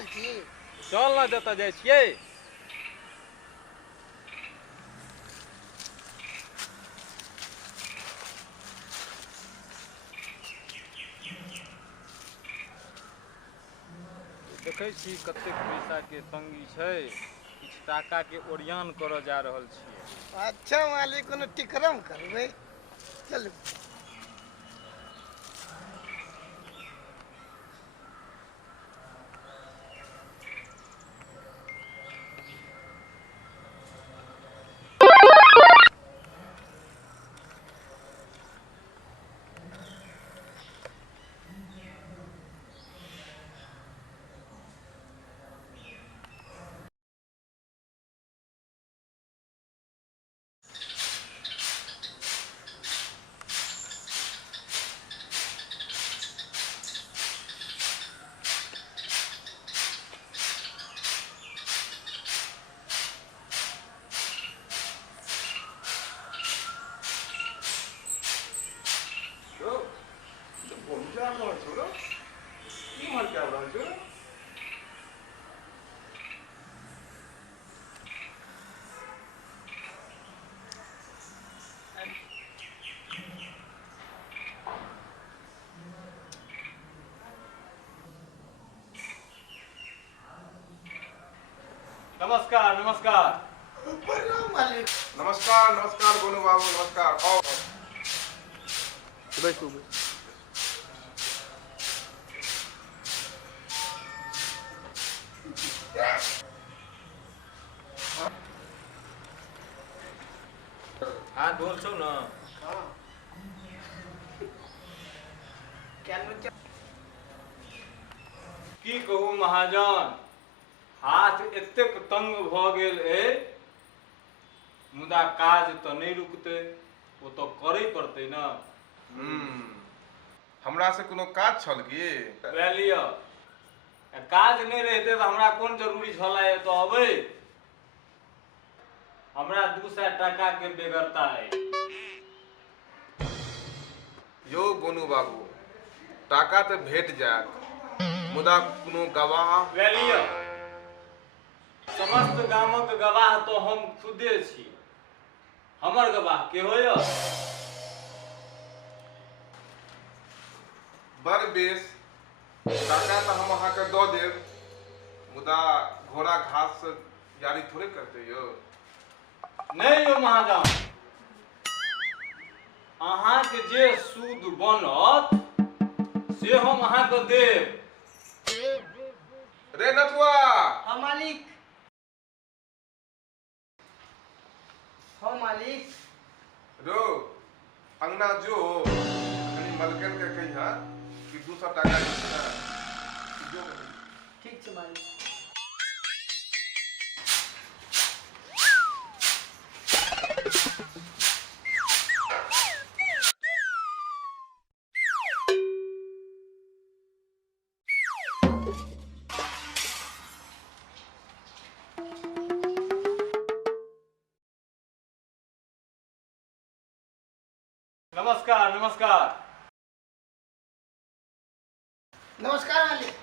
रहल छी। चल ना जतऽ जाइ छियै। देखै छी कतेक पैसाके तंगी छै, किछु टाकाके ओरियान करऽ जा रहल छियै। अच्छा मालिक, कोनो टिकरम करबै, चलू। नमस्कार नमस्कार। प्रणाम मालिक। नमस्कार नमस्कार गोनू बाबू, नमस्कार। आओ बैसू बैसू। हाथ धोल छौ ना? की कहू महाजन, हाथ एतेक तंग भऽ गेल अइ, मुदा काज तऽ नहि रुकतै, ओ तऽ करय पड़तै ने। हमरा से कोनो काज छल की? वएह लिअ, काज नहि रहितै तऽ हमरा कोन जरूरी छलै एतऽ अबै? हमरा 200 टाकाके बेगरता अइ। यौ गोनू बाबू, टाका तऽ भेट जायत, मुदा कोनो गवाह? वएह लिअ, समस्त गामक गवाह तो हम खुदे छी। हमर गवाह के होइए? बड़ बेस, टाका तऽ हम अहाँके दऽ देब, मुदा घोड़ा घास से जारी थोड़े करतै यौ। नहि यौ महाजन, अहाँके जे सूद बनत से हम अहाँके देब। रे नथुआ! हाँ मालिक। हाँ मालिक। रो, अंगना जो, कनी मलकन के कहिया कि 200 टाका देना। जो ठीक छै मालिक। नमस्कार नमस्कार। नमस्कार मालिक।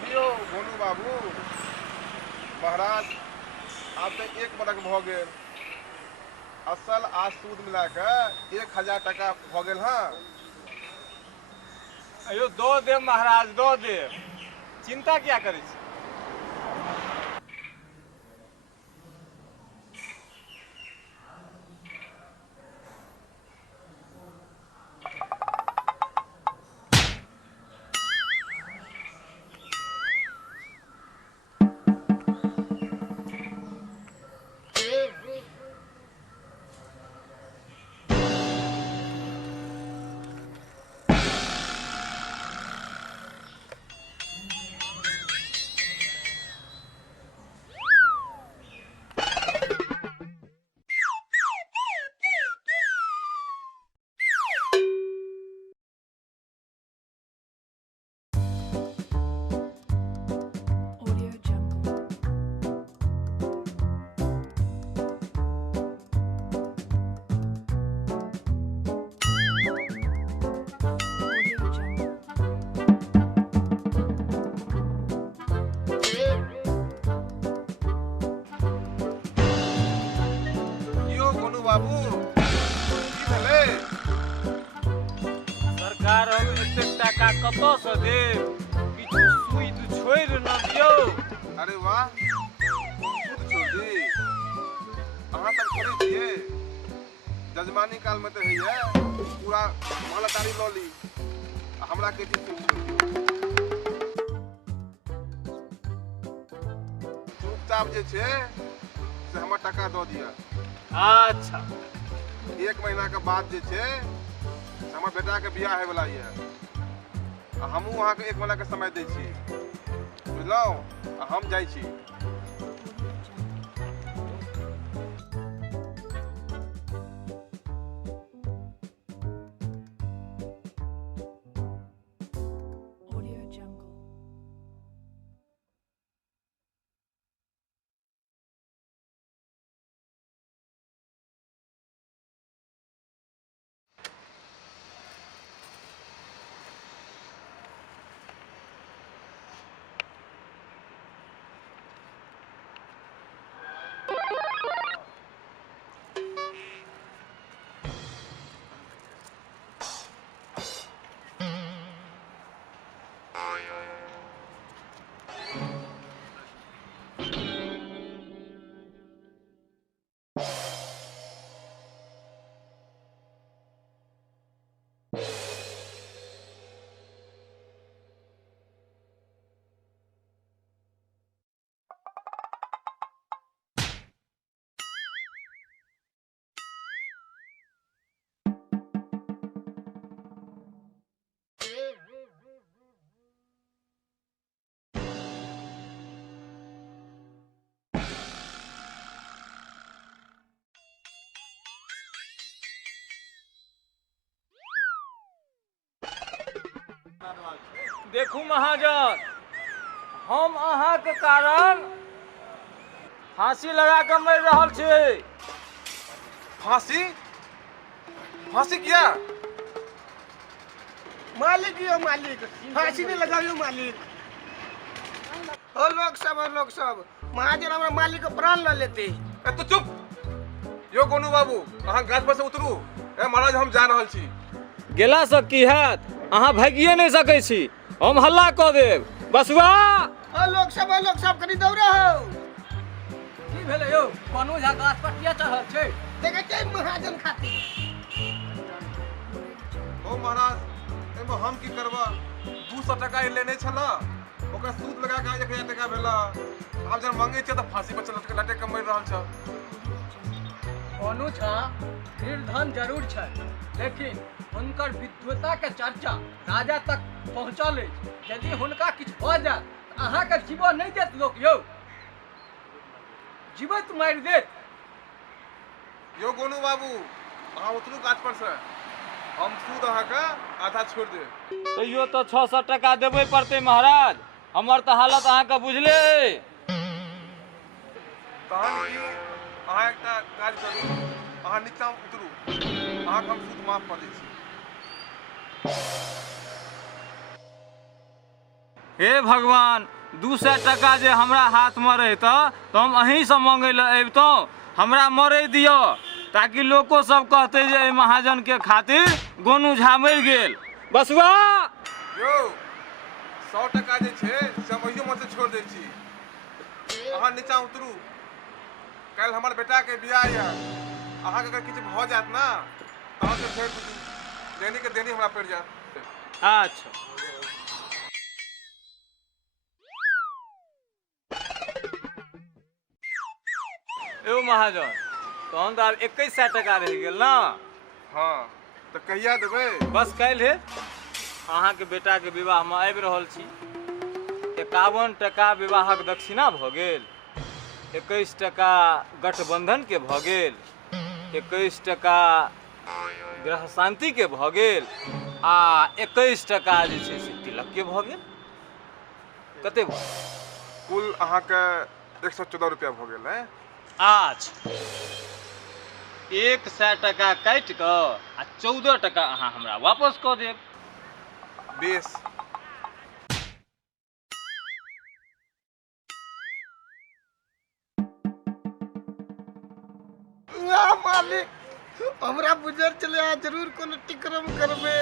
कियो गोनू बाबू, महाराज आब तऽ 1 बरख भऽ गेल, असल आ सूद मिला कऽ 1000 टाका भऽ गेल। हाँ अयो दऽ देब महाराज, दऽ देब, चिंता क्या करै छी? कतऽ से देब किछु सुध छोड़ि न दियौ। अरे वाह, खुद छोड़ दी। अहाँ तक छोड़े दिए, जजमानी काल में तो है पूरा माला तारी लऽ ली, हमरा के दी सूद छोड़ दियौ। चुपचाप जे छै से हमर टका दऽ दिअ। अच्छा, 1 महीना के बाद जे छै हमर बेटा के बियाह होय वाला ये, हमहूँ अहाँके 1 महीना के समय दै छी, बुझलहुँ? हम जाइ छी। देखू महाजन, हम अहाँके कारण फांसी लगा कऽ मरि रहल छी। फांसी? फांसी किया? मालिक यो मालिक, फांसी नहीं लगाओ मालिक। ओ लोग सब, महाजन हमारा मालिक को प्राण ल लेते। ए तू चुप। यो गोनू बाबू, अहाँ गाछ पर से उतरू। ए महाराज, हम जा रहल छी। गेलासँ की हैत? अहाँ भागिए नहि सकै छी, हम हल्ला कऽ देब। बसुआ! ओ लोग सब कनी दौड़ा हो। की भेलै यौ? कोनो झा गाछ पर किया चढ़ल छै? देखे छै महाजन खातिर। ओ महाराज, एमे हम की करबा? 200 टका ई लेने छला, ओकर सूद लगा के 1000 टका भेला। आब जब मांगे छै तऽ फांसी पर चलत के लटे के मरि रहल छ। कोनो झा निर्धन जरूर छै, लेकिन हुनकर विद्वता के चर्चा राजा तक पहुँचल अछि। यदि हुनका किछु भऽ जायत तऽ अहाँके जीवन नहि देत लोक यौ, जीवत मारि देत। यो गोनू बाबू, अहाँ उतरू गाछ पर से, हम सूद अहाँके आधा छोड़ देब। तैयो तऽ 600 टका देबे पड़तै महाराज, हमर तऽ हालत अहाँके बुझले अइ। तहन की अहाँ एकटा काज करू, अहाँ नीचा उतरू, अहाँके हम सूद माफ कऽ दै छी। हे भगवान, 200 टका जे हमरा हाथमे रहितऽ तऽ हम अहीँसँ मङ्गै लए अबितहुँ। हमरा मरै दिअ, ताकि लोको सब कहतै जे एहि महाजनके खातिर गोनू झा मरि गेल। बसुआ! यो 100 टका जे छै से हम ओहियो में से छोड़ दै छी। अहाँ नीचा उतरू, काल्हि हमर बेटाके बियाह यऽ, अहाँके अगर किछु भऽ जायत ना तऽ अहाँके फेर देनी के देनी हमरा पड़ि जायत। अच्छा, एगो महाजन, तहन तऽ आब 2100 टका रहि गेल ना? हाँ, तऽ कहिया देबै? बस काल्हि अहाँके बेटाके विवाहमे आबि रहल छी। 51 टका विवाहक दक्षिणा भऽ गेल, 21 टका गठबंधनके भऽ गेल, 21 टका ग्रह शांतिके भऽ गेल, आ 21 टका जे छै से तिलकके भऽ गेल। कते भऽ गेल? कुल अहाँके 114 रुपया भऽ गेल है। अच्छा, 100 टका काटि कऽ आ 14 टका अहाँ हमरा वापस कऽ देब। बेस। मालिक, हमरा बुझल चले जरूर कोनो टिक्रम करबे।